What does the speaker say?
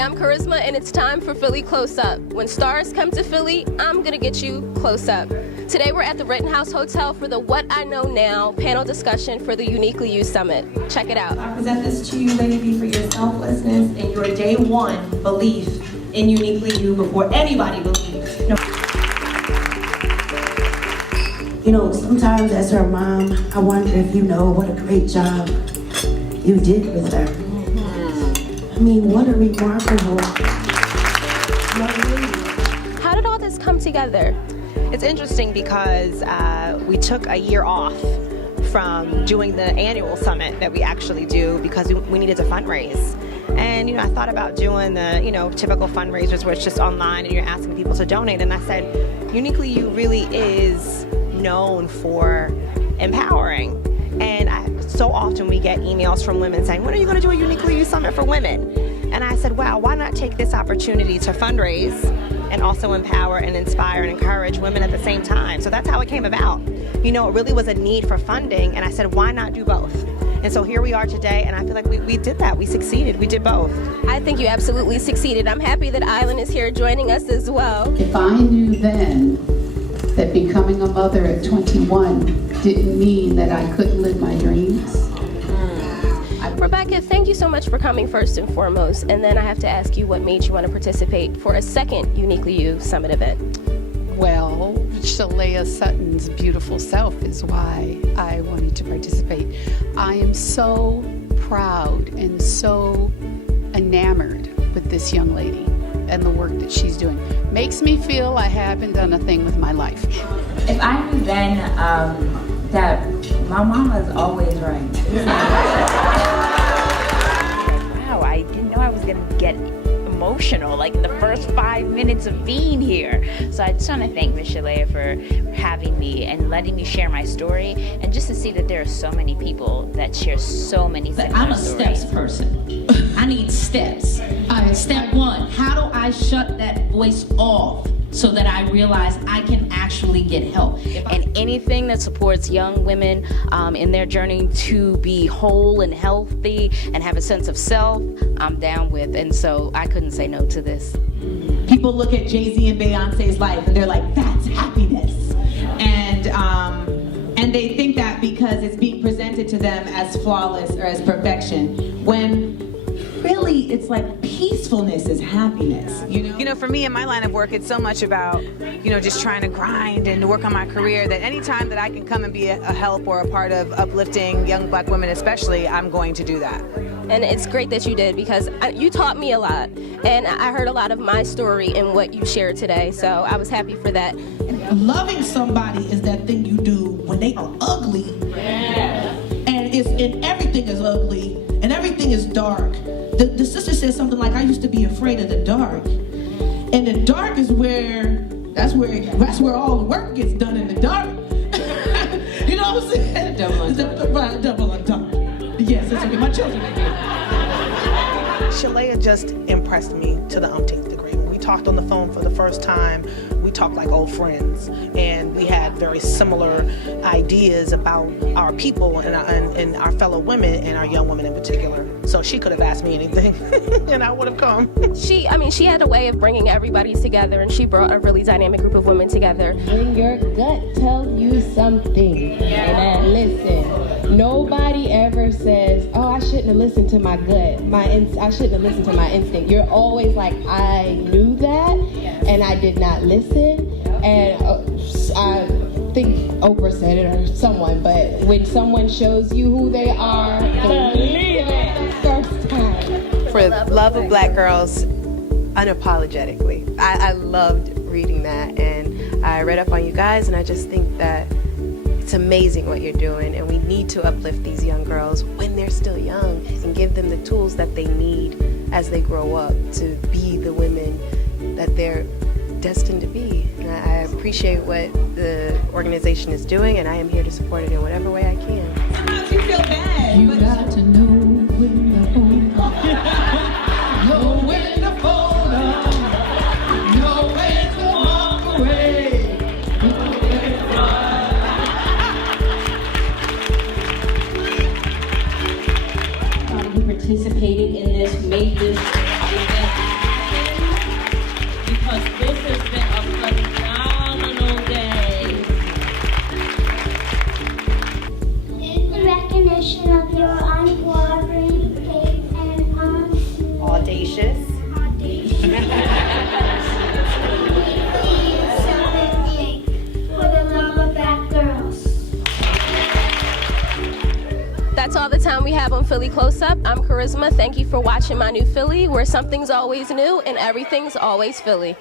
Hey, I'm Kharisma, and it's time for Philly Close Up. When stars come to Philly, I'm gonna get you close up. Today we're at the Rittenhouse Hotel for the What I Know Now panel discussion for the Uniquely You Summit. Check it out. I present this to you, Lady B, for your selflessness and your day one belief in Uniquely You before anybody believes. You know, sometimes as her mom, I wonder if you know what a great job you did with her. I mean, what a remarkable young lady. How did all this come together? It's interesting because we took a year off from doing the annual summit that we actually do because we needed to fundraise. And, I thought about doing the, typical fundraisers where it's just online and you're asking people to donate. And I said, Uniquely You really is known for empowering. And so often we get emails from women saying, when are you going to do a Uniquely You Summit for women? And I said, wow, why not take this opportunity to fundraise and also empower and inspire and encourage women at the same time? So that's how it came about. It really was a need for funding, and I said, why not do both? And so here we are today, and I feel like we did that. We succeeded. We did both. I think you absolutely succeeded. I'm happy that Island is here joining us as well. If I knew then that becoming a mother at 21 didn't mean that I couldn't live my dreams. Rebecca, thank you so much for coming first and foremost. And then I have to ask you what made you want to participate for a second Uniquely You Summit event. Well, Shalea Sutton's beautiful self is why I wanted to participate. I am so proud and so enamored with this young lady and the work that she's doing. Makes me feel I haven't done a thing with my life. If I knew then that my mama's always right. Wow, I didn't know I was gonna get emotional like in the first 5 minutes of being here. So I just want to thank Ms. Shalea for having me and letting me share my story, and just to see that there are so many people that share so many similar I'm a stories. steps person. I need steps. Step one, how do I shut that voice off so that I realize I can actually get help? And anything that supports young women in their journey to be whole and healthy and have a sense of self, I'm down with. And so I couldn't say no to this. People look at Jay-Z and Beyonce's life and they're like, that's happiness. And they think that because it's being presented to them as flawless or as perfection, when really it's like peacefulness is happiness. For me in my line of work, it's so much about, just trying to grind and to work on my career that anytime that I can come and be a help or a part of uplifting young Black women especially, I'm going to do that. And it's great that you did, because you taught me a lot, and I heard a lot of my story in what you shared today, so I was happy for that. Loving somebody is that thing you do when they are ugly, and everything is ugly, and everything is dark. The sister said something like, I used to be afraid of the dark. And the dark is that's where all the work gets done, in the dark. You know what I'm saying? Double on top. Yes, that's okay. My children are here. Shalea just impressed me to the umpteenth degree. When we talked on the phone for the first time, we talked like old friends, and we had very similar ideas about our people and our fellow women and our young women in particular. So she could have asked me anything and I would have come. She had a way of bringing everybody together, and she brought a really dynamic group of women together. When your gut tells you something, and listen, nobody ever says, oh, I shouldn't have listened to my gut. I shouldn't have listened to my instinct. You're always like, I knew that, and I did not listen. And I think Oprah said it, or someone, but when someone shows you who they are, believe it first time. For the love of Black girls, unapologetically. I loved reading that, and I read up on you guys, and I just think that it's amazing what you're doing, and we need to uplift these young girls when they're still young and give them the tools that they need as they grow up to be the women that they're destined to be. And I appreciate what the organization is doing, and I am here to support it in whatever way I can. Sometimes you feel bad. You got to know when to hold up. Know when to fold up. Know when to walk away. Who participated in this, made this event time we have on Philly Close Up. I'm Kharisma. Thank you for watching my new Philly, where something's always new and everything's always Philly.